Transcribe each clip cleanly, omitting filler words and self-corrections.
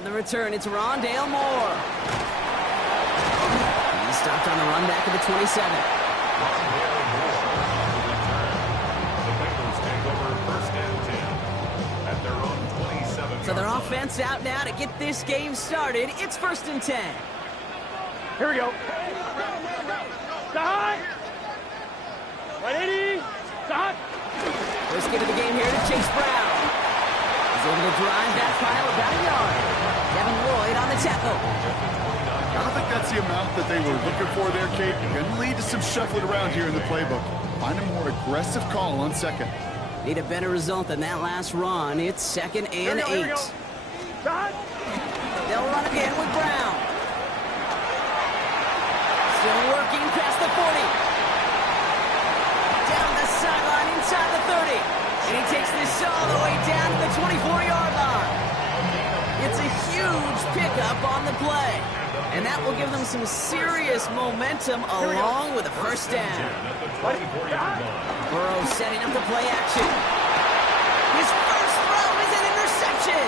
On the return, it's Rondale Moore. He's stopped on the run back of the 27. So their offense out now to get this game started. It's 1st and 10. Here we go. Stop! 180. Stop! First get of the game here to Chase Brown. He's able to drive that pile about a yard. Devin Lloyd on the tackle. I don't think that's the amount that they were looking for there, Kate. Going to lead to some shuffling around here in the playbook. Find a more aggressive call on second. Need a better result than that last run. It's 2nd and 8. They'll run again with Brown. Still working past the 40. Down the sideline inside the 30. And he takes this all the way down to the 24-yard line. It's a huge pickup on the play. And that will give them some serious momentum along with a first down. Burrow setting up the play action. His first throw is an interception.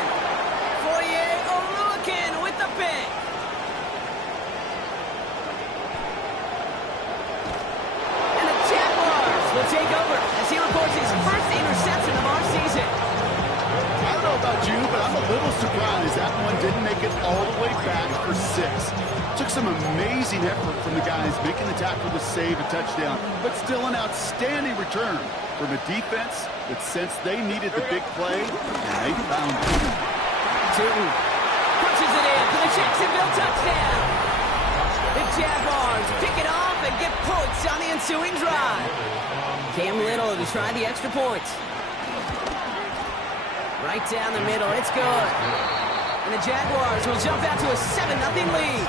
Foye Oluwakin with the pick. And the Jaguars will take over as he reports his first interception of our season. I don't know about you, but I'm a little surprised that one didn't make it all the way back for 6. Took some amazing effort from the guys making the tackle to save a touchdown, but still an outstanding return from a defense that sensed they needed the big play, and they found it. Turton punches it in for the Jacksonville touchdown. The Jaguars pick it off and get points on the ensuing drive. Cam Little to try the extra point. Right down the middle, it's good. And the Jaguars will jump out to a 7-0 lead.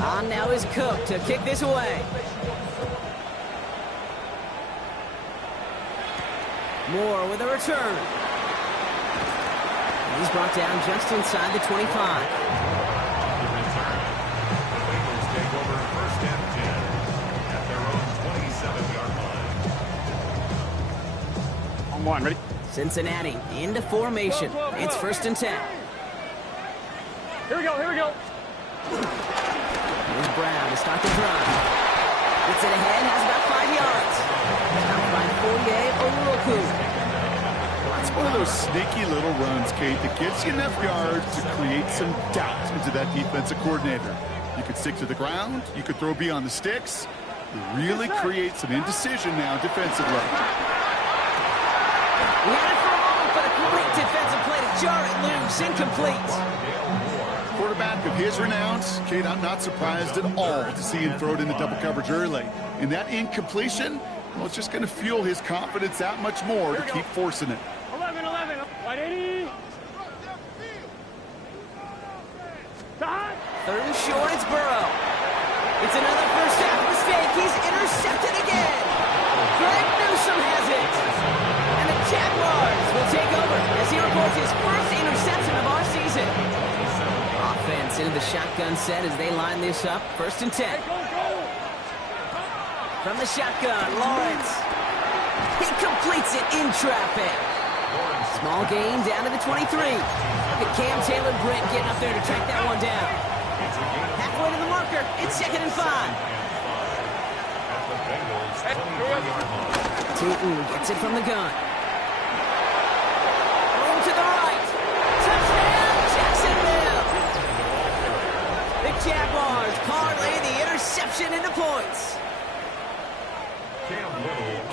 On now is Cook to kick this away. Moore with a return. He's brought down just inside the 25. On one, ready? Cincinnati into formation. It's 1st and 10. Here we go, here we go. Here's Brown to start the drive. Gets it ahead, has about 5 yards. Stopped by Foye Oluwakin. It's one of those sneaky little runs, Kate, that gives you enough yards to create some doubt into that defensive coordinator. You could stick to the ground. You could throw beyond the sticks. You really create some indecision now defensively. We had it for a moment, but a great defensive play to jar it loose. Incomplete. Quarterback of his renown, Kate, I'm not surprised at all to see him throw it in the double coverage early. And that incompletion, well, it's just going to fuel his confidence that much more to keep forcing it. 11, 180. Stop. 3rd and short, it's Burrow. It's another first half mistake. He's intercepted again. Greg Newsome has it. And the Jaguars will take over as he reports his first interception of our season. Offense into the shotgun set as they line this up. 1st and 10. From the shotgun, Lawrence. He completes it in traffic. Small gain down to the 23. Look at Cam Taylor-Britt getting up there to track that one down. Halfway to the marker. It's 2nd and 5. Tootin gets it from the gun. Room to the right. Touchdown, Jacksonville. The Jaguars parlay the interception into points.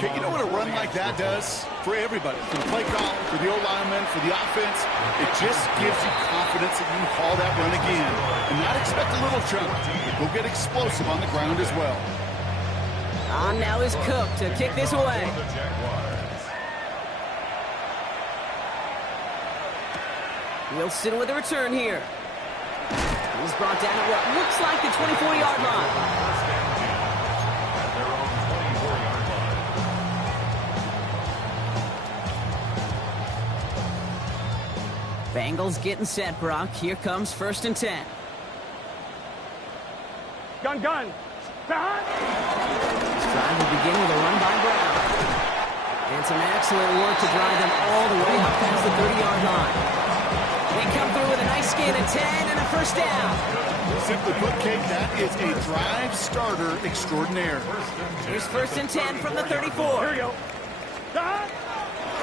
Okay, you know what a run like that does for everybody? For the play caller, for the O-lineman, for the offense. It just gives you confidence that you can call that run again and not expect a little chunk. We'll get explosive on the ground as well. On now is Cook to kick this away. Wilson with a return here. He's brought down at what looks like the 24-yard line. Bengals getting set, Brock. Here comes 1st and 10. gun. To hunt. This drive will begin with a run by Brown. And some excellent work to drive them all the way up past the 30-yard line. They come through with a nice gain of 10 and a first down. Simply put, Kate, that is a drive starter extraordinaire. Here's first and 10 from the 34. Here we go. To hunt.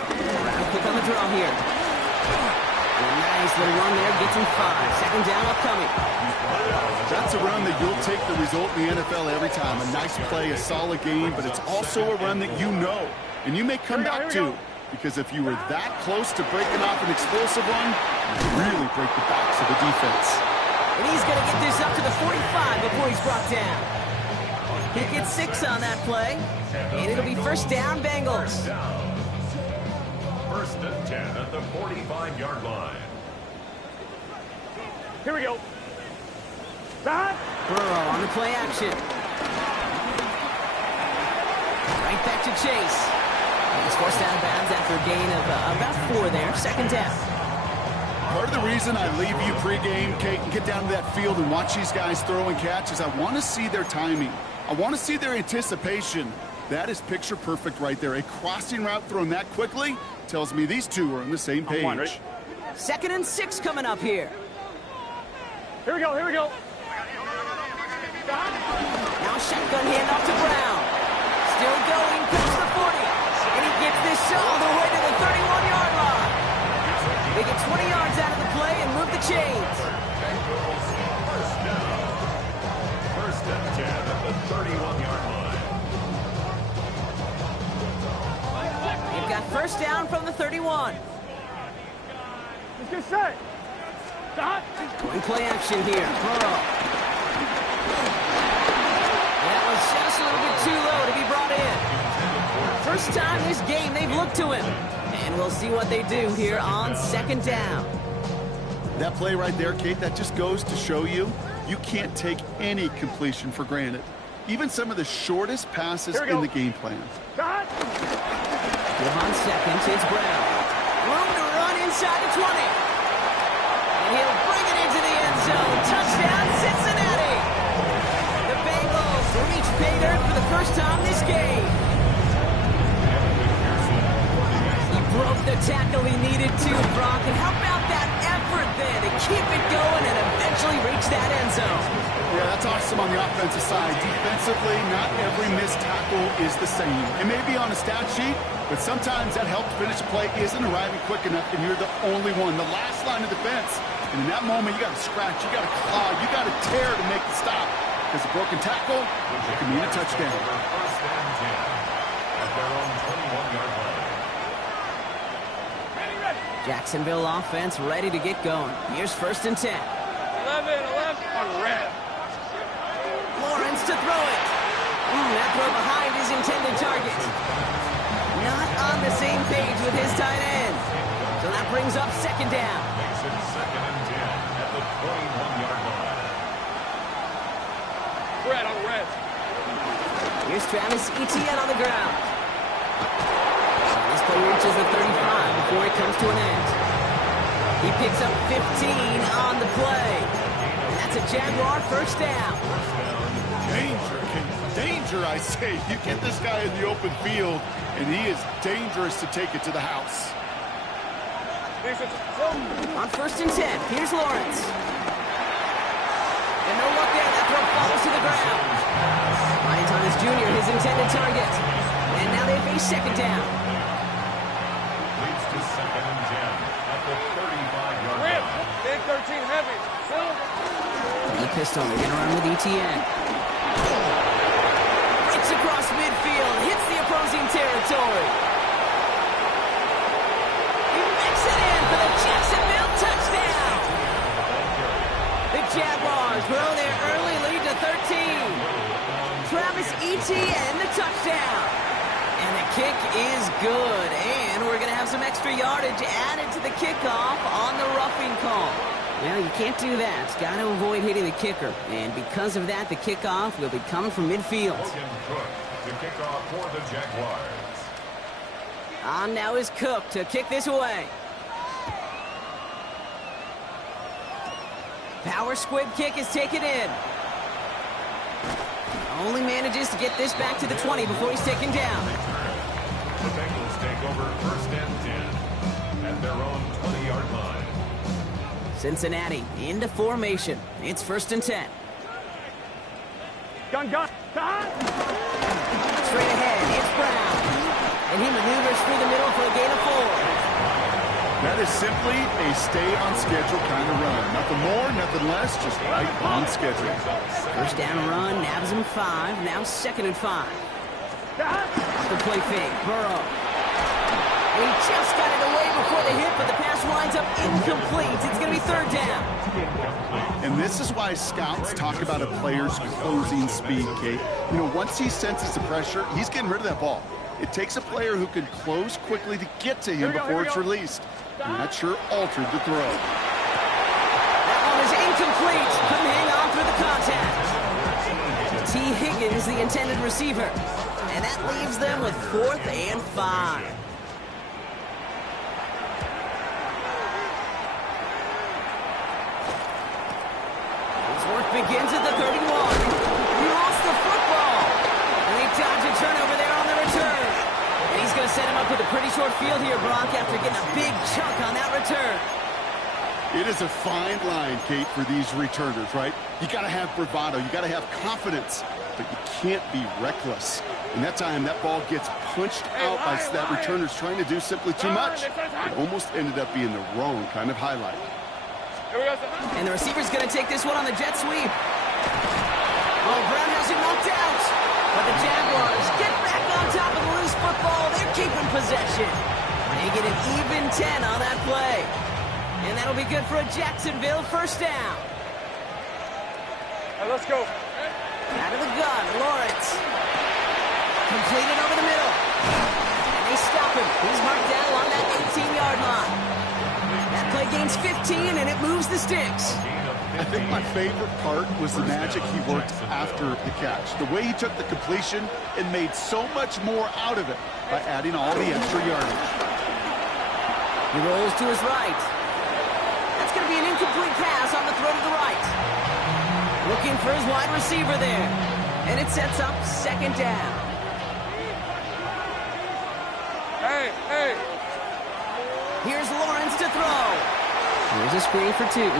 Brown quick on the draw here. And a nice little run there, gets him 5. Second down upcoming. That's a run that you'll take the result in the NFL every time. A nice play, a solid game, but it's also a run that you know, and you may come back to. Because if you were that close to breaking off an explosive one, you really break the backs of the defense. And he's going to get this up to the 45 before he's brought down. He gets 6 on that play, and it'll be first down, Bengals. First and 10 at the 45-yard line. Here we go. To hunt. Burrow on the play action. Right back to Chase. He's forced out of bounds after a gain of about 4 there. Second down. Part of the reason I leave you pregame, Kate, and get down to that field and watch these guys throw and catch is I want to see their timing. I want to see their anticipation. That is picture perfect right there. A crossing route thrown that quickly tells me these two are on the same page. On, right? Second and 6 coming up here. Here we go. Here we go. Now shotgun handoff to Brown. Still going past the 40. And he gets this all the way to the 31-yard line. They get 20 yards out of the play and move the chains. First and 10 at the 31-yard line. They've got first down from the 31. Let's get set. To hunt. Going play action here. Burrow. That was just a little bit too low to be brought in. First time this game they've looked to him. And we'll see what they do here on second down. That play right there, Kate, that just goes to show you, you can't take any completion for granted. Even some of the shortest passes in the game plan. To hunt. Give on second, it's Brown. Room to run inside the 20. And he'll bring it into the end zone. Touchdown, Cincinnati. The Bengals reach pay dirt for the first time this game. He broke the tackle he needed to, Brock. And how about that effort there to keep it going and eventually reach that end zone? Yeah, that's awesome on the offensive side. Defensively, not every missed tackle is the same. It may be on a stat sheet, but sometimes that help to finish a play isn't arriving quick enough, and you're the only one, the last line of defense. And in that moment, you got to scratch, you got to claw, you got to tear to make the stop. Because a broken tackle can mean a touchdown. First and 10 at their own 21-yard line. Jacksonville offense ready to get going. Here's first and 10. 11 on red. Lawrence to throw it. That throw behind his intended target. Not on the same page with his tight end. So that brings up second down. Makes it second and 10 at the 21-yard line. Red on red. Here's Travis Etienne on the ground. So this play reaches the 35 before it comes to an end. He picks up 15 on the play. And that's a Jaguar first down. Danger, I say. You get this guy in the open field, and he is dangerous to take it to the house. On first and 10, here's Lawrence. And no luck there. That throw falls to the ground. Ryan Thomas Jr., his intended target. And now they face second down. Leads to second and 10 at the 35-yard Rip. line. Big 13 heavy. The pistol, they're going to run with Etienne. Breaks across midfield, hits the opposing territory. He makes it in for the Jacksonville touchdown. The Jaguars grow their early lead to 13. Travis Etienne, the touchdown. And the kick is good. And we're going to have some extra yardage added to the kickoff on the roughing call. Well, you can't do that. Got to avoid hitting the kicker. And because of that, the kickoff will be coming from midfield. Logan Cook to kick off for the Jaguars. On now is Cook to kick this away. Power squib kick is taken in. Only manages to get this back to the 20 before he's taken down. The Bengals take over first and 10 at their own 20-yard line. Cincinnati into formation. It's first and 10. Gun. Straight ahead, it's Brown. And he maneuvers through the middle for a gain of 4. That is simply a stay-on-schedule kind of run. Nothing more, nothing less, just right on schedule. First down run, nabs him 5. Now second and 5. The play fake, Burrow. He just got it away before the hit, but the pass winds up incomplete. It's going to be third down. And this is why scouts talk about a player's closing speed, Kate. You know, once he senses the pressure, he's getting rid of that ball. It takes a player who can close quickly to get to him before it's released. And that sure altered the throw. That one is incomplete. Couldn't hang on through the contact. T. Higgins, the intended receiver. And that leaves them with 4th and 5. His work begins at the 31. He lost the football. And they dodge a turnover there on the return. And he's going to set him up with a pretty short field here, Brock, after getting a big chunk on that return. It is a fine line, Kate, for these returners, right? You got to have bravado. You got to have confidence. But you can't be reckless. And that time, that ball gets punched out by that returner's trying to do simply too much. It almost ended up being the wrong kind of highlight. And the receiver's going to take this one on the jet sweep. Oh, Brown has him knocked out. But the Jaguars get back on top of the loose football. They're keeping possession. They get an even 10 on that play. And that'll be good for a Jacksonville first down. All right, let's go. Out of the gun, Lawrence. Completed over the middle. And they stop him. He's marked down along that 18-yard line. That play gains 15, and it moves the sticks. I think my favorite part was the magic he worked after the catch. The way he took the completion and made so much more out of it by adding all the extra yardage. He rolls to his right. That's going to be an incomplete pass on the throw to the right. Looking for his wide receiver there. And it sets up second down. Hey. Here's Lawrence to throw. Here's a screen for 2. And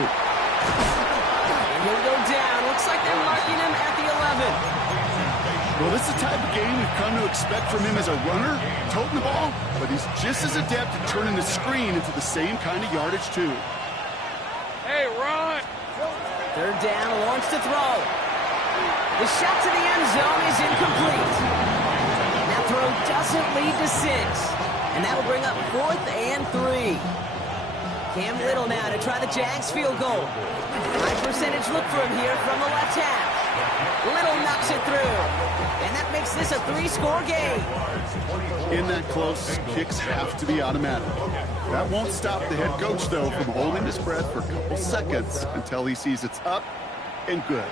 he'll go down. Looks like they're marking him at the 11. Well, this is the type of game we've come to expect from him as a runner, toting the ball, but he's just as adept at turning the screen into the same kind of yardage, too. Hey, run. Third down, Lawrence to throw. The shot to the end zone is incomplete. That throw doesn't lead to 6. And that'll bring up 4th and 3. Cam Little now to try the Jags field goal. High percentage look for him here from the left half. Little knocks it through. And that makes this a 3-score game. In that close, kicks have to be automatic. That won't stop the head coach, though, from holding his breath for a couple seconds until he sees it's up and good.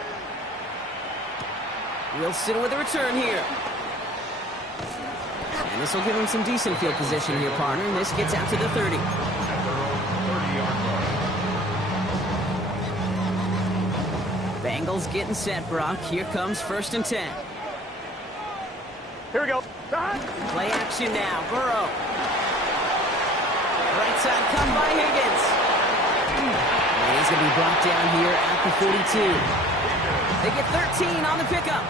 Wilson with a return here. And this will give him some decent field position here, partner. And this gets out to the 30. Bengals getting set, Brock. Here comes first and 10. Here we go. Play action now. Burrow. Right side come by Higgins. And he's going to be brought down here at the 42. They get 13 on the pickup.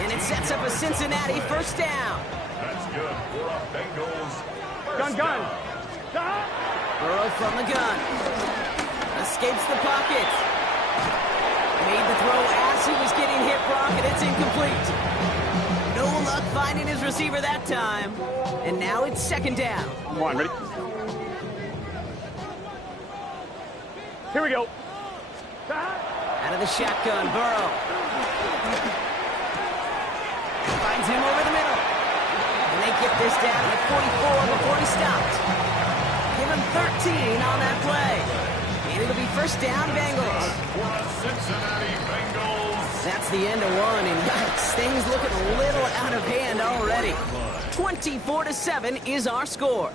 And it sets up a Cincinnati first down. That's good for a Bengals first Gun. down. Burrow from the gun. Escapes the pocket. Made the throw as he was getting hit, Brock, and it's incomplete. No luck finding his receiver that time. And now it's second down. Come on, ready? Here we go. Out of the shotgun, Burrow. Finds him over the middle. And they get this down at 44 before he stopped. Give him 13 on that play. And it'll be first down, Bengals. For Cincinnati Bengals. That's the end of one, and yikes, things looking a little out of hand already. 24-7 is our score.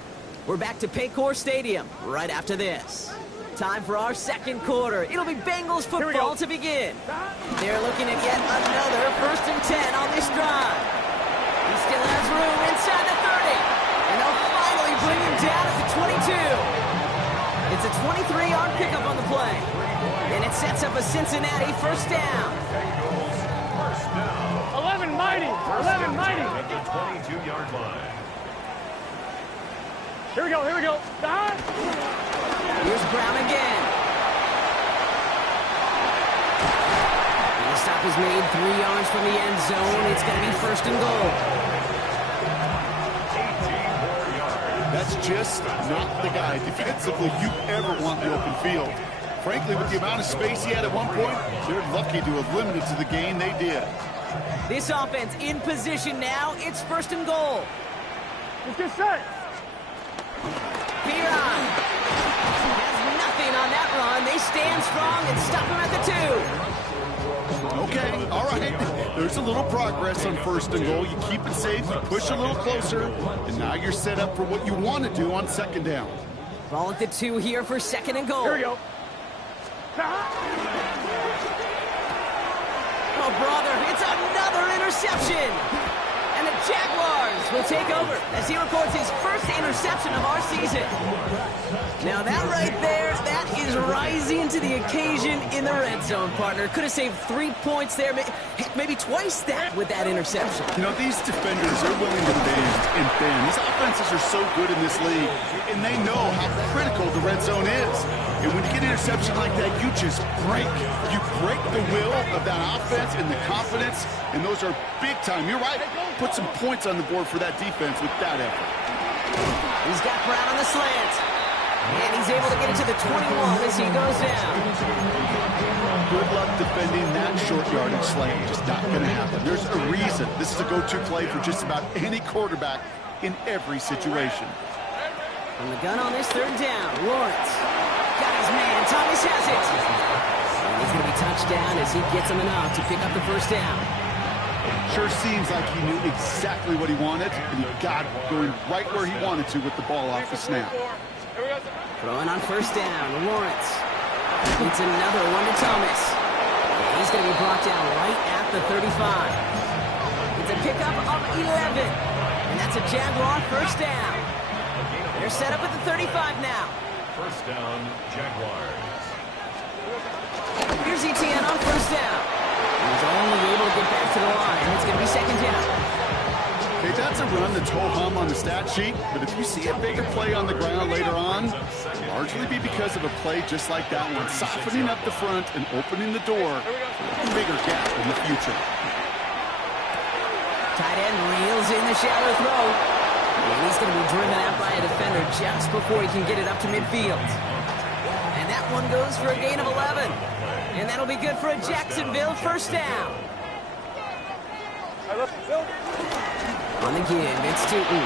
We're back to Paycor Stadium right after this. Time for our second quarter. It'll be Bengals football to begin. They're looking at yet another 1st and 10 on this drive. He still has room inside the 30. And they'll finally bring him down at the 22. It's a 23-yard pickup on the play. And it sets up a Cincinnati 1st down. 11 mighty. 11 mighty. At the 22-yard line. Here we go. Here we go. Here's Brown again. And the stop is made 3 yards from the end zone. It's going to be 1st and goal. 18 yards. That's just not the guy defensively you ever want in the open field. Frankly, with the amount of space he had at one point, they're lucky to have limited to the gain they did. This offense in position now. It's 1st and goal. Let's get set. Piron has nothing on that run. They stand strong and stop him at the 2. Okay, all right. There's a little progress on 1st and goal. You keep it safe, you push a little closer, and now you're set up for what you want to do on 2nd down. Ball at the 2 here for 2nd and goal. Here we go. Oh, brother, it's another interception. And the Jaguars will take over as he records his 1st interception of our season. Now that right there, that is rising to the occasion in the red zone, partner. Could have saved 3 points there, maybe twice that with that interception. You know, these defenders are willing to bend and bend. These offenses are so good in this league, and they know how critical the red zone is. And when you get an interception like that, you just break. You break the will of that offense and the confidence, and those are big time. You're right. Put some points on the board for that defense with that effort. He's got Brown on the slant. And he's able to get it to the 21 as he goes down. Good luck defending that short yardage slant. Just not going to happen. There's a reason this is a go-to play for just about any quarterback in every situation. From the gun on this 3rd down, Lawrence got his man. Thomas has it. And he's going to be touched down as he gets him enough to pick up the 1st down. Sure seems like he knew exactly what he wanted, and he got going right where he wanted to with the ball off the snap. Throwing on 1st down, Lawrence. It's another one to Thomas. And he's going to be brought down right at the 35. It's a pickup of 11. And that's a Jaguar 1st down. They're set up at the 35 now. 1st down, Jaguars. Here's Etienne on 1st down. He's only able to get back to the line. It's going to be 2nd down. Okay, that's a run that's ho-hum on the stat sheet, but if you see a bigger play on the ground later on, largely be because of a play just like that one, softening up the front and opening the door for a bigger gap in the future. Tight end reels in the shallow throw. And he's going to be driven out by a defender just before he can get it up to midfield. And that one goes for a gain of 11. And that'll be good for a Jacksonville 1st down. On the give, it's Tootin.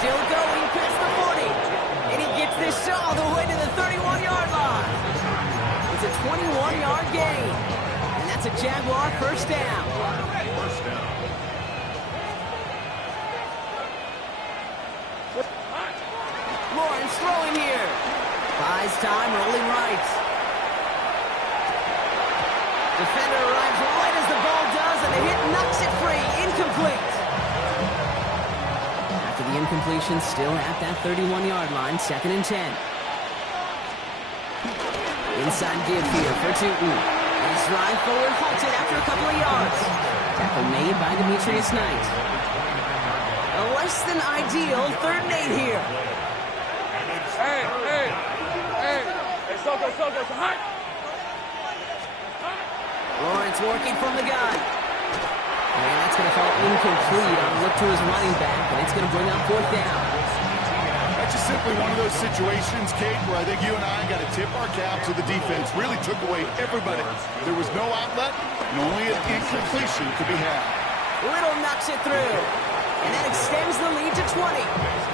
Still going past the 40. And he gets this all the way to the 31-yard line. It's a 21-yard gain. And that's a Jaguar 1st down. 1st down. Lawrence throwing here. Buys time, rolling right. Defender arrives right as the ball does, and the hit knocks it free. Incomplete. After the incompletion, still at that 31-yard line, 2nd and 10. Inside give here for Tootin. His drive forward halted after a couple of yards. Tackle made by Demetrius Knight. A less than ideal 3rd and 8 here. Hey, Soko, hot. Lawrence working from the gun. And that's going to fall incomplete on a look to his running back, and it's going to bring up 4th down. That's just simply one of those situations, Kate, where I think you and I got to tip our cap to the defense. Really took away everybody. There was no outlet, and only an incompletion could be had. Little knocks it through, and that extends the lead to 20.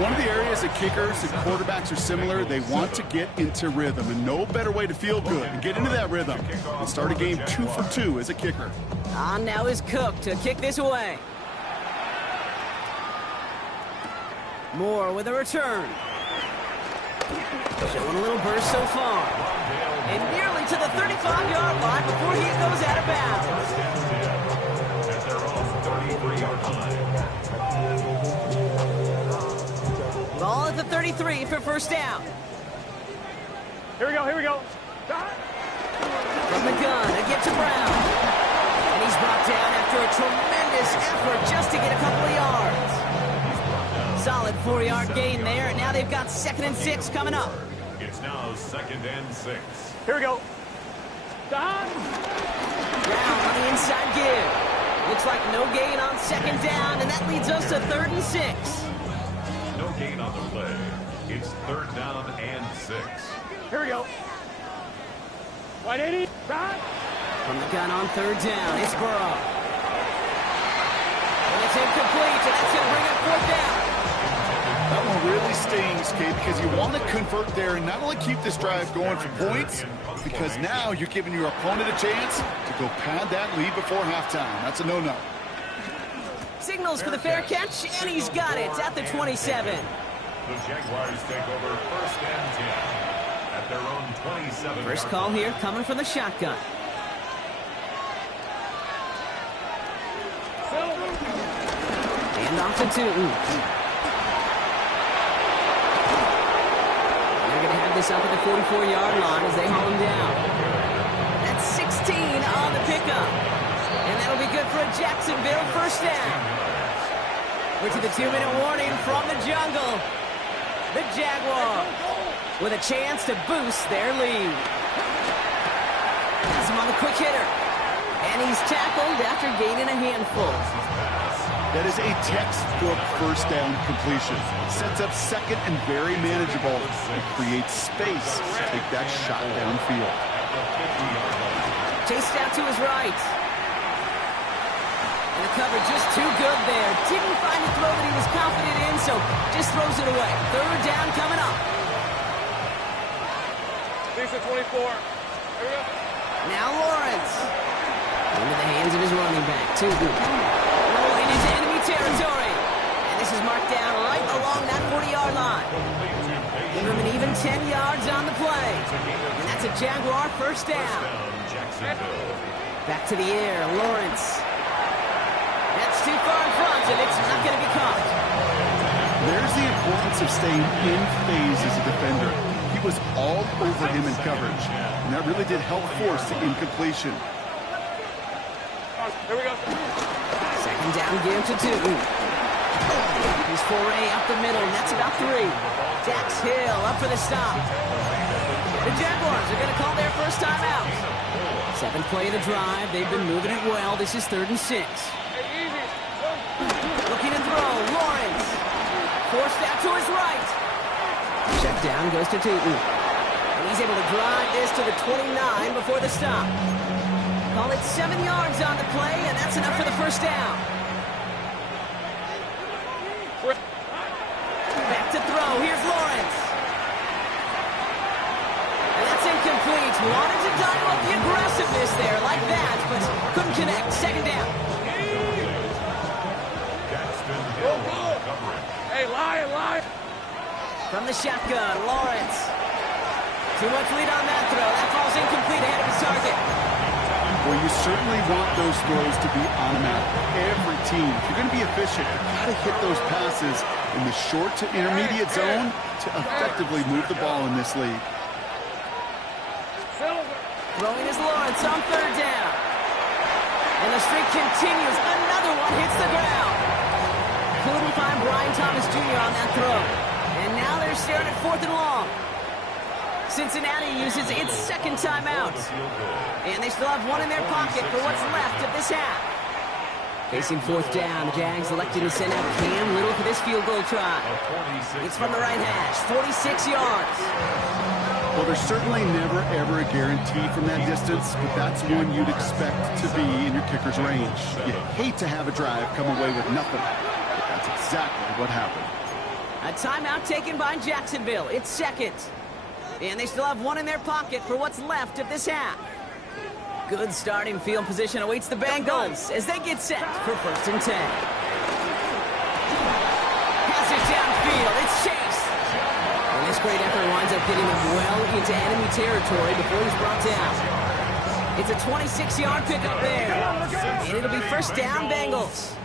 One of the areas that kickers and quarterbacks are similar, they want to get into rhythm, and no better way to feel good and get into that rhythm and start a game 2 for 2 as a kicker. On now is Cook to kick this away. Moore with a return. Showing a little burst so far. And nearly to the 35-yard line before he goes out of bounds. At their own 33-yard line. Ball at the 33 for first down. Here we go, here we go. From the gun, a get to Brown. And he's brought down after a tremendous effort just to get a couple of yards. Solid 4-yard gain there, and now they've got 2nd and 6 coming up. It's now 2nd and 6. Here we go. Brown on the inside give. Looks like no gain on 2nd down, and that leads us to 3rd and 6. No gain on the play. It's 3rd down and 6. Here we go. 180. Right. From the gun on 3rd down, it's Burrow. And it's incomplete, and that's going to bring up 4th down. That one really stings, Kate, because you want to convert there and not only keep this drive going for points, because now you're giving your opponent a chance to go pad that lead before halftime. That's a no-no. Signals for the fair catch, and he's got it at the 27. The Jaguars take over 1st and 10 at their own 27. First call here coming from the shotgun. And off to Tootin. This up at the 44-yard line as they haul him down. That's 16 on the pickup. And that'll be good for a Jacksonville first down. We're to the 2-minute warning from the jungle. The Jaguars with a chance to boost their lead. Has him on the quick hitter. And he's tackled after gaining a handful. That is a textbook first down completion. Sets up 2nd and very manageable. It creates space to take that shot downfield. Chased out to his right. And the cover just too good there. Didn't find a throw that he was confident in, so just throws it away. 3rd down coming up. Decent 24. Here we go. Now Lawrence. Into the hands of his running back, Tootin. Rolling into enemy territory. And this is marked down right along that 40-yard line. Give him an even 10 yards on the play. And that's a Jaguar first down. Back to the air, Lawrence. That's too far in front, and it's not going to be caught. There's the importance of staying in phase as a defender. He was all over him in coverage, and that really did help force the incompletion. Here we go. 2nd down give to Tootin. His foray up the middle, and that's about 3. Dax Hill up for the stop. The Jaguars are going to call their first time out. 7th play of the drive. They've been moving it well. This is 3rd and 6. Looking to throw. Lawrence. Forced out to his right. Check down goes to Tootin. And he's able to drive this to the 29 before the stop. Call it 7 yards on the play, and that's enough for the first down. Back to throw. Here's Lawrence. And that's incomplete. Wanted to dial up the aggressiveness there like that, but couldn't connect. 2nd down. Hey, lie. From the shotgun, Lawrence. Too much lead on that throw. That falls incomplete ahead of his target. Well, you certainly want those throws to be automatic. Every team, if you're going to be efficient, you've got to hit those passes in the short to intermediate zone to effectively move the ball in this league. Throwing is Lawrence on 3rd down. And the streak continues. Another one hits the ground. Couldn't find Brian Thomas Jr. on that throw. And now they're staring at 4th and long. Cincinnati uses its 2nd timeout. And they still have one in their pocket for what's left of this half. Facing 4th down, the Jags elected to send out Cam Little for this field goal try. It's from the right hash, 46 yards. Well, there's certainly never, ever a guarantee from that distance, but that's one you'd expect to be in your kicker's range. You hate to have a drive come away with nothing, but that's exactly what happened. A timeout taken by Jacksonville. It's 2nd. And they still have one in their pocket for what's left of this half. Good starting field position awaits the Bengals as they get set for 1st and 10. Pass it downfield. It's Chase. And this great effort winds up getting him well into enemy territory before he's brought down. It's a 26-yard pickup there. And it'll be first down, Bengals.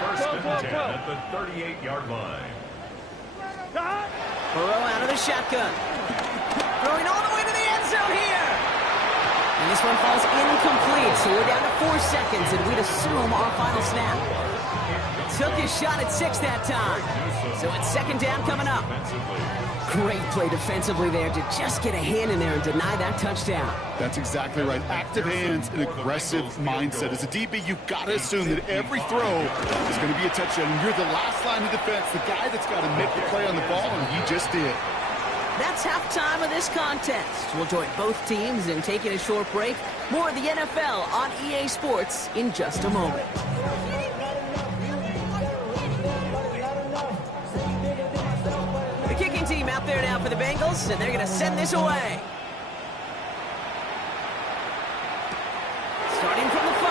First and 10 at the 38-yard line. Burrow out of the shotgun. Throwing all the way to the end zone here. And this one falls incomplete, so we're down to 4 seconds, and we'd assume our final snap. Took his shot at 6 that time. So it's second down coming up. Great play defensively there to just get a hand in there and deny that touchdown. That's exactly right. Active hands and aggressive mindset. As a DB, you've got to assume that every throw is going to be a touchdown. And you're the last line of defense, the guy that's got to make the play on the ball, and he just did. That's halftime of this contest. We'll join both teams in taking a short break. More of the NFL on EA Sports in just a moment. The kicking team out there now for the Bengals, and they're going to send this away. Starting from the 5.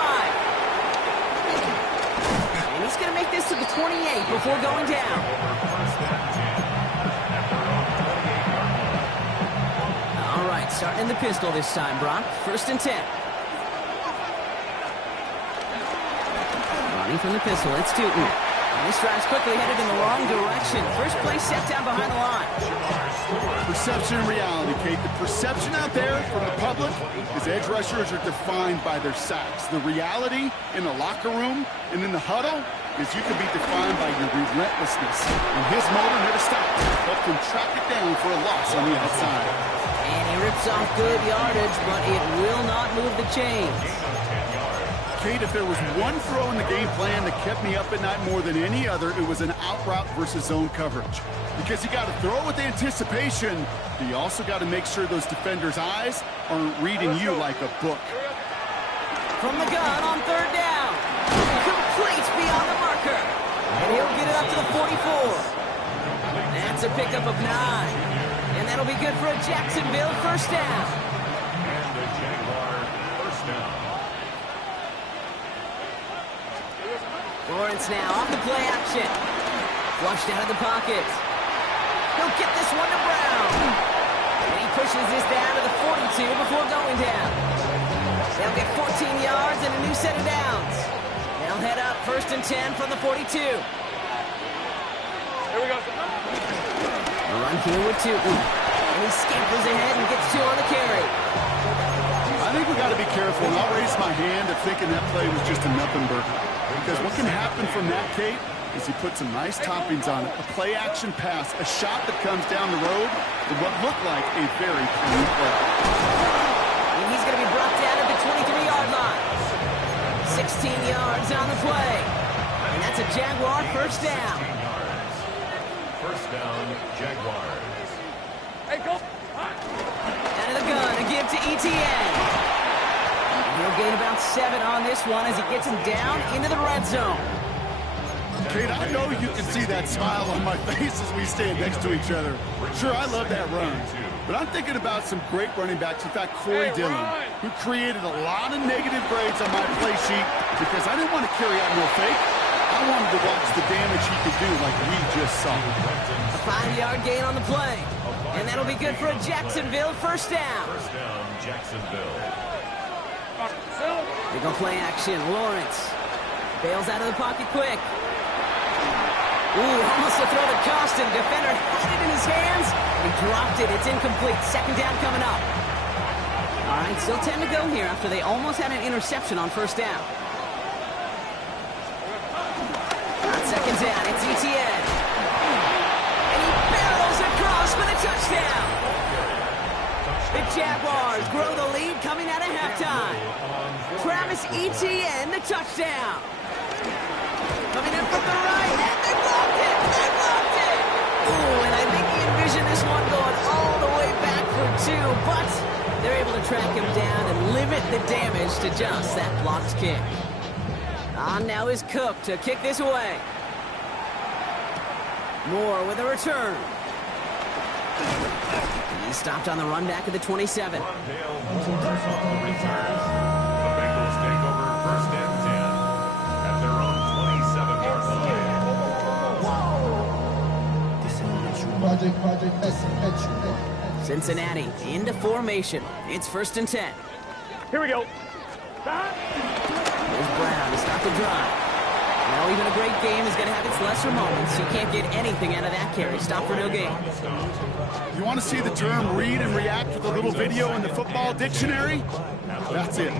And he's going to make this to the 28 before going down. All right, starting in the pistol this time, Brock. First and 10. Running from the pistol, it's Tootin. And this drive's quickly headed in the wrong direction. First play set down behind the line. Perception and reality, Kate. The perception out there from the public is edge rushers are defined by their sacks. The reality in the locker room and in the huddle is you can be defined by your relentlessness. And his motor never stopped. Helped him track it down for a loss on the outside. And he rips off good yardage, but it will not move the chains. Kate, if there was one throw in the game plan that kept me up at night more than any other, it was an out route versus zone coverage. Because you got to throw with anticipation, but you also got to make sure those defenders' eyes aren't reading you like a book. From the gun on third down. Complete beyond the marker. And he'll get it up to the 44. That's a pickup of 9. And that'll be good for a Jacksonville first down. And the Jaguar first down. Lawrence now off the play action. Flushed out of the pocket. He'll get this one to Brown. And he pushes this down to the 42 before going down. They'll get 14 yards and a new set of downs. They'll head up first and 10 from the 42. Here we go. A run here with Tootin. And he scampers ahead and gets 2 on the carry. I think we got to be careful, and I'll raise my hand at thinking that play was just a nothing burger. Because what can happen from that, Kate, is he put some nice toppings on it. A play-action pass, a shot that comes down the road with what looked like a very clean play. And he's going to be brought down at the 23-yard line. 16 yards on the play. And that's a Jaguar first down. First down, Jaguars. Hey, go. Out of the gun, a give to ETN. He'll gain about 7 on this one as he gets him down into the red zone. Kate, I know you can see that smile on my face as we stand next to each other. Sure, I love that run. But I'm thinking about some great running backs. In fact, Corey Dillon, who created a lot of negative grades on my play sheet because I didn't want to carry out no fake. I wanted to watch the damage he could do like we just saw. A 5-yard gain on the play. And that'll be good for a Jacksonville first down. First down, Jacksonville. They go play action. Lawrence bails out of the pocket quick. Ooh, almost a throw that cost him. Defender had it in his hands. He dropped it. It's incomplete. Second down coming up. All right, still 10 to go here after they almost had an interception on first down. On second down, it's ETN. And he barrels across for the touchdown. The Jaguars grow the lead coming out of halftime. Travis Etienne, the touchdown. Coming in from the right, and they blocked it! They blocked it! Ooh, and I think he envisioned this one going all the way back for 2, but they're able to track him down and limit the damage to just that blocked kick. On now is Cook to kick this away. Moore with a return. He stopped on the run back at the 27. Rondale Moore's on the return. The Bengals take over first and 10 at their own 27-yard line. Cincinnati into formation. It's 1st and 10. Here we go. There's Brown to start the drive. Now, even a great game is going to have its lesser moments. You can't get anything out of that carry. Stop for no gain. You want to see the term read and react with a little video in the football dictionary? That's it.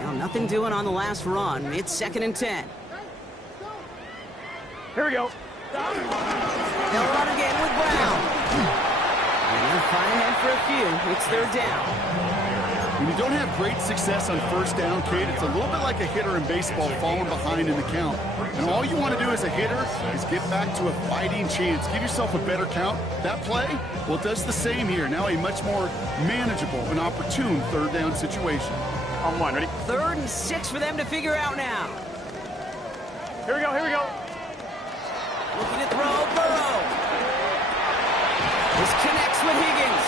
Now, nothing doing on the last run. It's 2nd and 10. Here we go. They'll run again with Brown. And they'll find ahead for a few. It's 3rd down. When you don't have great success on 1st down, Kate, it's a little bit like a hitter in baseball falling behind in the count. And all you want to do as a hitter is get back to a fighting chance. Give yourself a better count. That play, well, it does the same here. Now a much more manageable and opportune 3rd down situation. On 1, ready? 3rd and 6 for them to figure out now. Here we go, here we go. Looking to throw, Burrow. This connects with Higgins.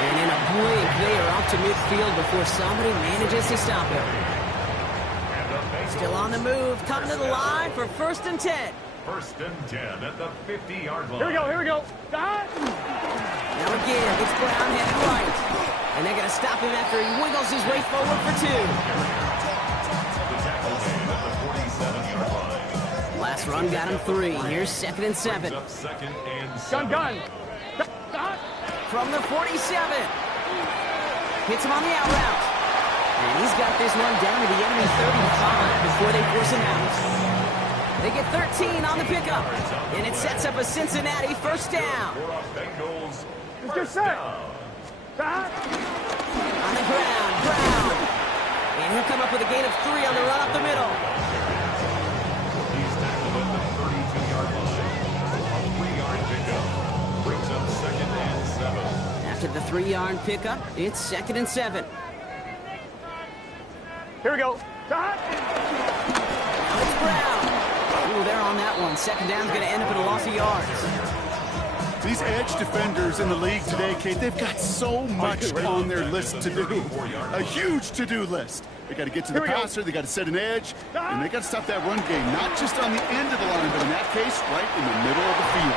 And in a blink, they are out to midfield before somebody manages to stop him. Still on the move, coming to the line for 1st and 10. 1st and 10 at the 50-yard line. Here we go, here we go. Now again, it's Brown headed right. And they're going to stop him after he wiggles his way forward for 2. Last run got him 3. Here's 2nd and 7. Gun. From the 47. Hits him on the out route. And he's got this one down to the enemy 35 before they force him out. They get 13 on the pickup. And it sets up a Cincinnati 1st down. Let's get set. On the ground, Brown. And he'll come up with a gain of 3 on the run up the middle. He's tackled at the 32-yard line. A 3-yard pickup brings up 2nd and 7. After the 3-yard pickup, it's 2nd and 7. Here we go. Now it's Brown. Ooh, they're on that one. 2nd down's going to end up in a loss of yards. These edge defenders in the league today, Kate, they've got so much on their list to do. A huge to-do list. They got to get to the passer, they got to set an edge, and they got to stop that run game, not just on the end of the line, but in that case, right in the middle of the field.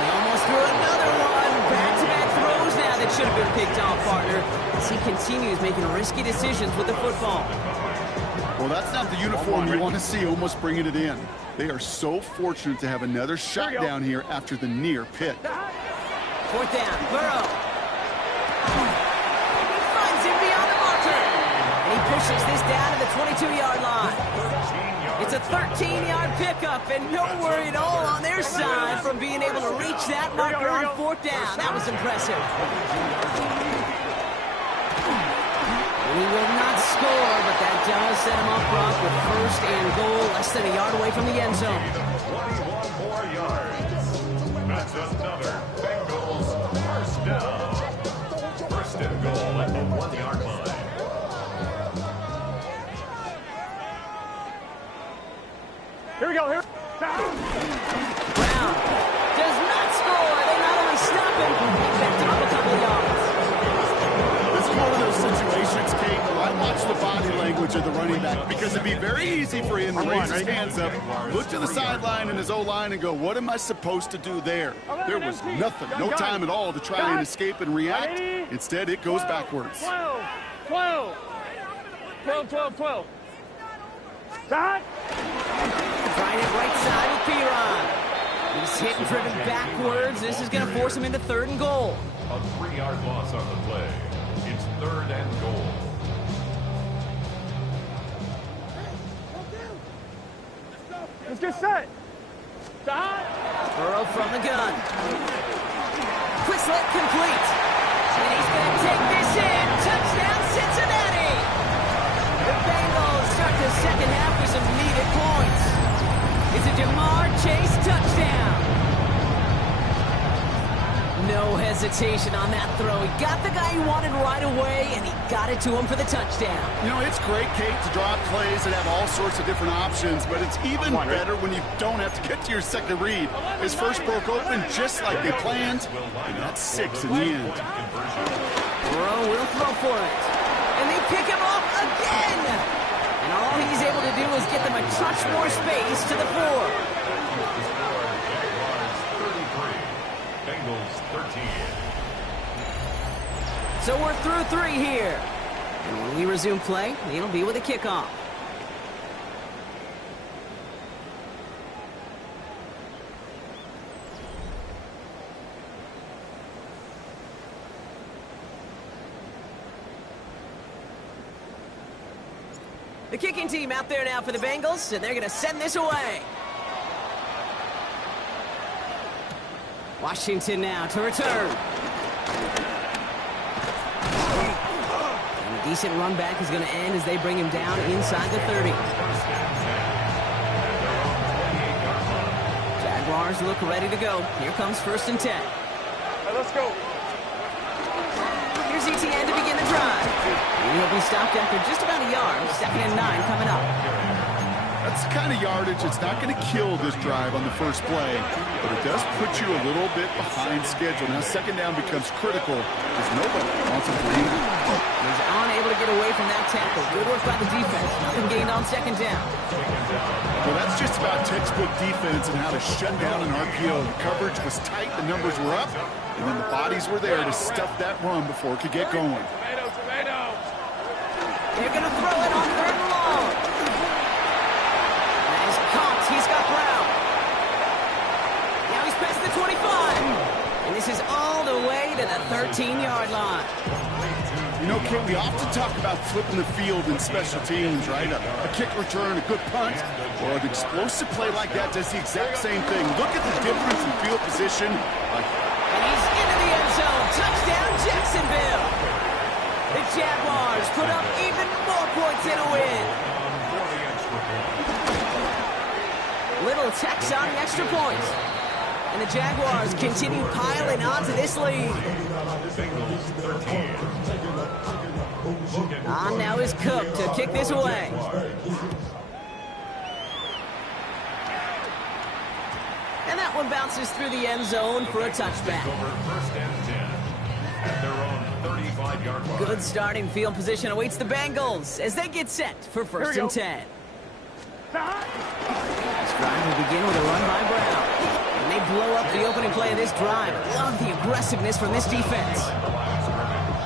He almost threw another one. Back-to-back throws now that should have been picked off, partner, as he continues making risky decisions with the football. Well, that's not the uniform you want to see almost bringing it in. They are so fortunate to have another shot down here after the near pick. 4th down, Burrow. He finds him beyond the marker. And he pushes this down to the 22-yard line. It's a 13-yard pickup, and no worry at all on their side from being able to reach that marker on 4th down. That was impressive. He will not score, but that does set him up front with 1st and goal, less than a yard away from the end zone. 21 more yards. That's another Bengals 1st down. 1st and goal at the 1-yard line. Here we go, here. Brown does not score. They not only stop him, they picked him up a couple of yards. This is one of those situations, Kate, where I watch the body language of the running back because it'd be very easy for him to raise his hands up, look to the sideline and his O-line and go, what am I supposed to do there? There was nothing, no time at all to try and escape and react. Instead, it goes backwards. 12. Stop. Trying it right side with Piron. He's hit and driven backwards. This is going to force him into 3rd and goal. A 3-yard loss on the play. It's 3rd and goal. Let's get set. Stop. Burrow from the gun. Quizlet complete. And he's going to take this in. Touchdown, Cincinnati. The Bengals start the 2nd half with some needed points. It's a Jamar Chase touchdown. No hesitation on that throw. He got the guy he wanted right away, and he got it to him for the touchdown. You know, it's great, Kate, to draw up plays that have all sorts of different options, but it's even better when you don't have to get to your second read. His first broke open just like they planned, and that's 6 in the end. Burrow will throw for it. And they pick him off again. And all he's able to do is get them a touch more space to the 4. Bengals 13. So we're through 3 here. And when we resume play, it'll be with a kickoff. The kicking team out there now for the Bengals, and they're going to send this away. Washington now to return. And a decent run back is going to end as they bring him down inside the 30. Jaguars look ready to go. Here comes 1st and 10. Hey, let's go. Here's ETN to begin the drive. And he'll be stopped after just about a yard. 2nd and 9 coming up. That's the kind of yardage that's not going to kill this drive on the first play, but it does put you a little bit behind schedule. Now, 2nd down becomes critical because nobody wants a 3 and out. He's unable to get away from that tackle. Good work by the defense. Nothing gained on 2nd down. Well, that's just about textbook defense and how to shut down an RPO. The coverage was tight, the numbers were up, and then the bodies were there to stuff that run before it could get going. Tomato. They're going to throw it on 3rd and long. That is caught. He's got Brown. Now he's past the 25. And this is all the way to the 13-yard line. You know, Kate, we often talk about flipping the field in special teams, right? A kick return, a good punt, or an explosive play like that does the exact same thing. Look at the difference in field position. And he's into the end zone. Touchdown, Jacksonville. The Jaguars put up even more points in a win. Little tax on the extra points. And the Jaguars continue piling onto this lead. On now is Cook to kick this away. And that one bounces through the end zone for a touchback. Good starting field position awaits the Bengals as they get set for 1st and 10. This drive will begin with a run by Brown. And they blow up the opening play of this drive. Love the aggressiveness from this defense.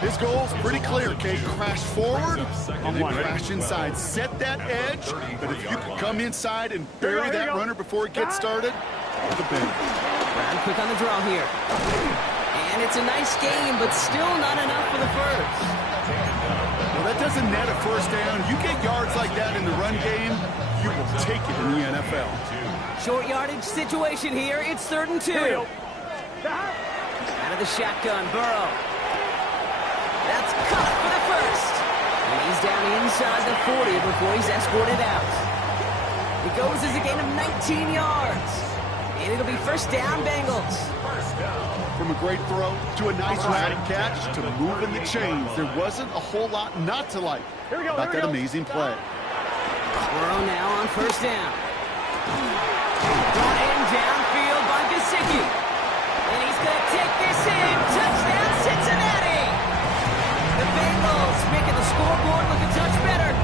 His goal's pretty clear, Kate. Crash forward and then crash inside. Set that edge, but if you can come inside and bury that runner before it gets started, the Bengals. Brown quick on the draw here. And it's a nice game, but still not enough for the first. Well, that doesn't net a 1st down. You get yards like that in the run game, you will take it in the NFL. Short yardage situation here. It's 3rd and 2. Out of the shotgun, Burrow. That's caught for the first. And he's down inside the 40 before he's escorted out. It goes as a gain of 19 yards. And it'll be 1st down, Bengals. From a great throw to a nice route catch to moving the chains, there wasn't a whole lot not to like about that amazing play. Burrow now on 1st down. Brought in downfield by Gesicki. And he's going to take this in. Touchdown, Cincinnati. The Bengals making the scoreboard look a touch better.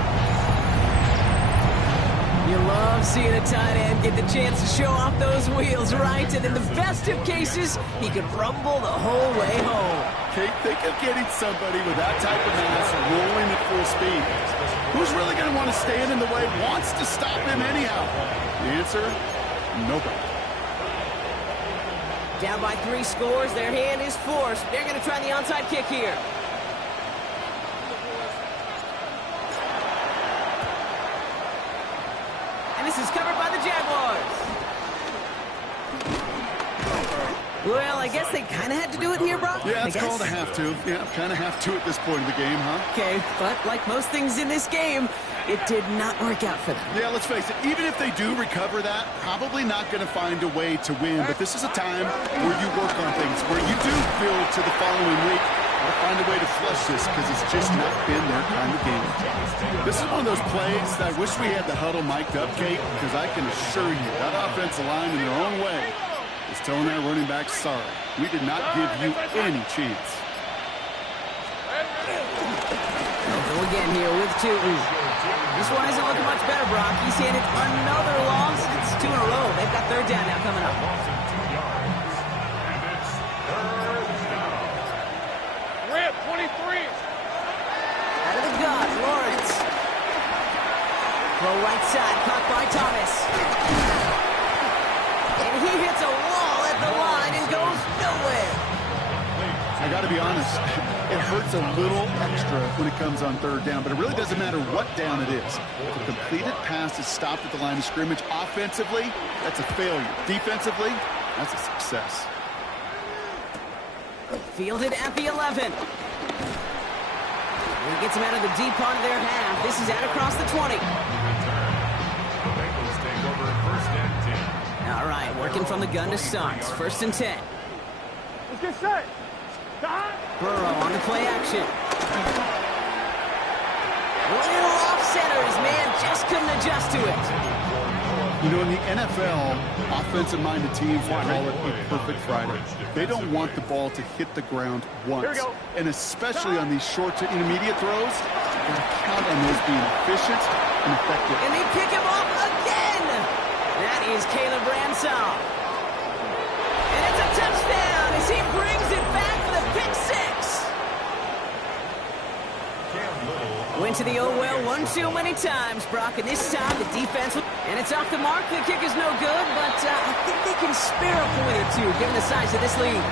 You love seeing a tight end get the chance to show off those wheels, right? And in the best of cases, he could rumble the whole way home. Kate, think of getting somebody with that type of mass rolling at full speed. Who's really going to want to stand in the way, wants to stop him anyhow? The answer, nobody. Down by 3 scores, their hand is forced. They're going to try the onside kick here. And this is covered by the Jaguars. Well, I guess they kind of had to do it here, Brock. Yeah, it's called a have to. Yeah, kind of have to at this point in the game, huh? Okay, but like most things in this game, it did not work out for them. Yeah, let's face it, even if they do recover that, probably not going to find a way to win. But this is a time where you work on things, where you do build to the following week. Gotta find a way to flush this because it's just not been their kind of game. This is one of those plays that I wish we had the huddle mic'd up, Kate, because I can assure you that offensive line in their own way is telling our running back, sorry, we did not give you any chance. They'll go again here with 2. This one isn't looking much better, Brock. He's handed another loss. It's 2 in a row. They've got 3rd down now coming up. Throw right side, caught by Thomas. And he hits a wall at the line and goes nowhere. I got to be honest, it hurts a little extra when it comes on third down, but it really doesn't matter what down it is. If a completed pass is stopped at the line of scrimmage, offensively, that's a failure. Defensively, that's a success. Fielded at the 11. He gets him out of the deep part of their half. This is out across the 20. The Bengals take over first and 10. All right, working from the gun to start. First and 10. Let's get set. Burrow on the play action. Little off center. His man just couldn't adjust to it. You know, in the NFL, offensive-minded teams will call it a perfect Friday. They don't want the ball to hit the ground once. And especially on these short to intermediate throws, you've got to count on those being efficient and effective. And they pick him off again. That is Caleb Ransom. And it's a touchdown as he brings it back for the pick six. Went to the oh well one too many times, Brock, and this time the defense, and it's off the mark. The kick is no good, but I think they can spare a point or two given the size of this lead.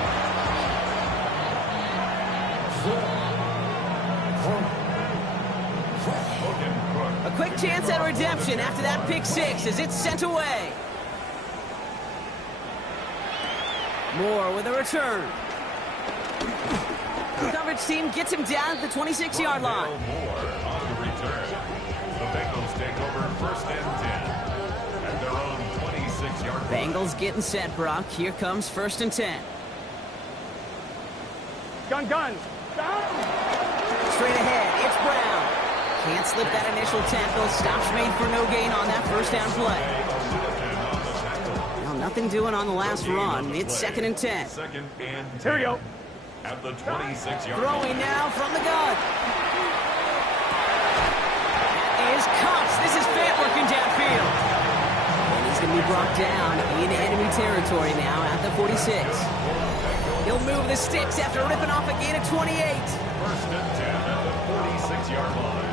A quick chance at redemption after that pick six as it's sent away. Moore with a return. The coverage team gets him down at the 26-yard line. Moore on the return. The Bengals take over first and 10 at their own 26-yard line. Bengals getting set, Brock. Here comes first and 10. Gun. Straight ahead, it's Brown. Can't slip that initial tackle. Stops made for no gain on that first down play. Well, nothing doing on the last run. It's second and 10. Second and 10. Here we go. At the 26-yard Throwing line. now from the gun. That is Cox. This is Fant working downfield. And he's going to be brought down in enemy territory now at the 46. He'll move the sticks after ripping off a gain of 28. First and 10 at the 46-yard line.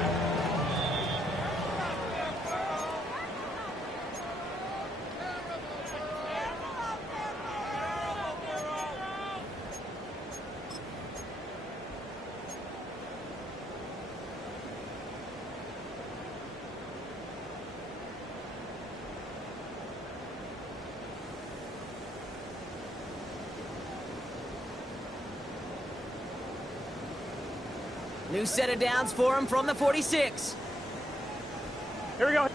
New set of downs for him from the 46. Here we go.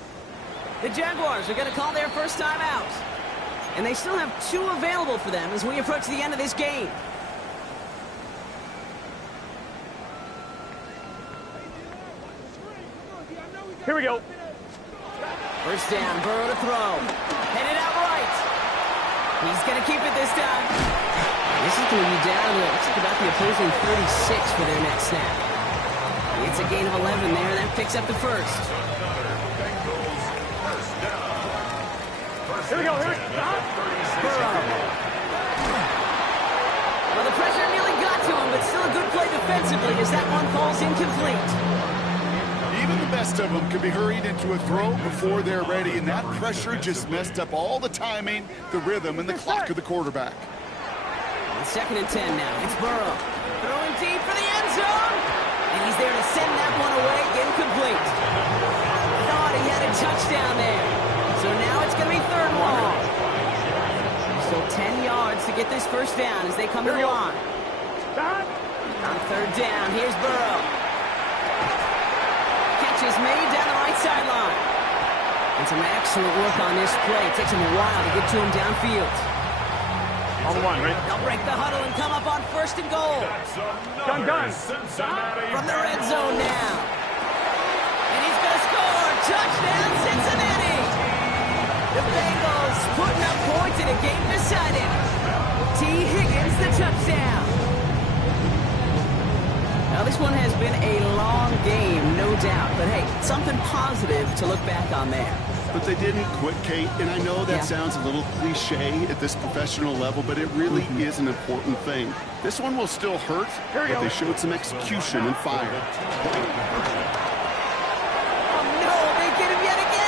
The Jaguars are going to call their first time out. And they still have two available for them as we approach the end of this game. Here we go. First down, Burrow to throw. Headed out right. He's going to keep it this time. This is going to be down to about the opposing 36 for their next snap. It's a gain of 11 there. That picks up the first. Here we go. Burrow. Well, the pressure nearly got to him, but still a good play defensively as that one falls incomplete. Even the best of them could be hurried into a throw before they're ready, and that pressure just messed up all the timing, the rhythm, and the clock of the quarterback. On second and 10 now. It's Burrow. Throwing deep for the end zone. And he's there to send that one away. Incomplete. Thought he had a touchdown there. So now it's going to be third and long. Still 10 yards to get this first down as they come to the line. On third down, here's Burrow. Catch is made down the right sideline. And some excellent work on this play. It takes him a while to get to him downfield. On the line, right? They'll break the huddle and come up on first and goal. Gun. From the red zone now. And he's going to score. Touchdown, Cincinnati. The Bengals putting up points in a game decided. T. Higgins, the touchdown. Now, this one has been a long game, no doubt. But, hey, something positive to look back on there. But they didn't quit, Kate, and I know that sounds a little cliche at this professional level, but it really is an important thing. This one will still hurt, but they showed some execution and fire. Oh, no, they get him yet again.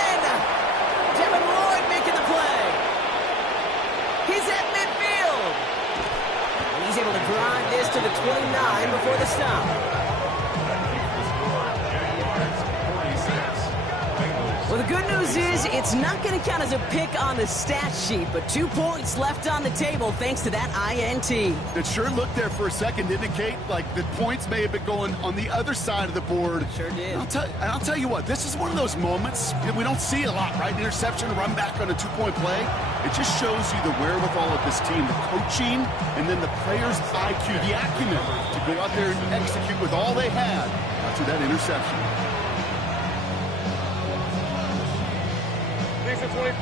Well, the good news is it's not going to count as a pick on the stat sheet, but 2 points left on the table thanks to that INT. It sure looked there for a second to indicate like the points may have been going on the other side of the board. Sure did. And I'll tell you what, this is one of those moments that we don't see a lot, right? Interception, run back on a 2-point play. It just shows you the wherewithal of this team, the coaching, and then the players' IQ, the acumen to go out there and execute with all they had after that interception.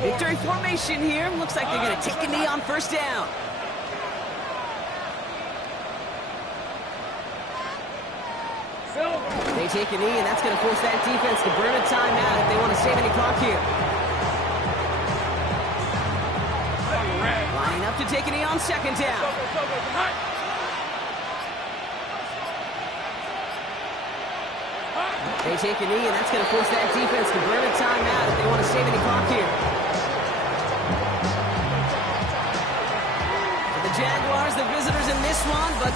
Victory formation here. Looks like they're going to take a knee on first down. They take a knee, and that's going to force that defense to burn a timeout if they want to save any clock here. Lining up to take a knee on second down. They take a knee, and that's going to force that defense to burn a timeout if they want to save any clock here. For the Jaguars, the visitors in this one, but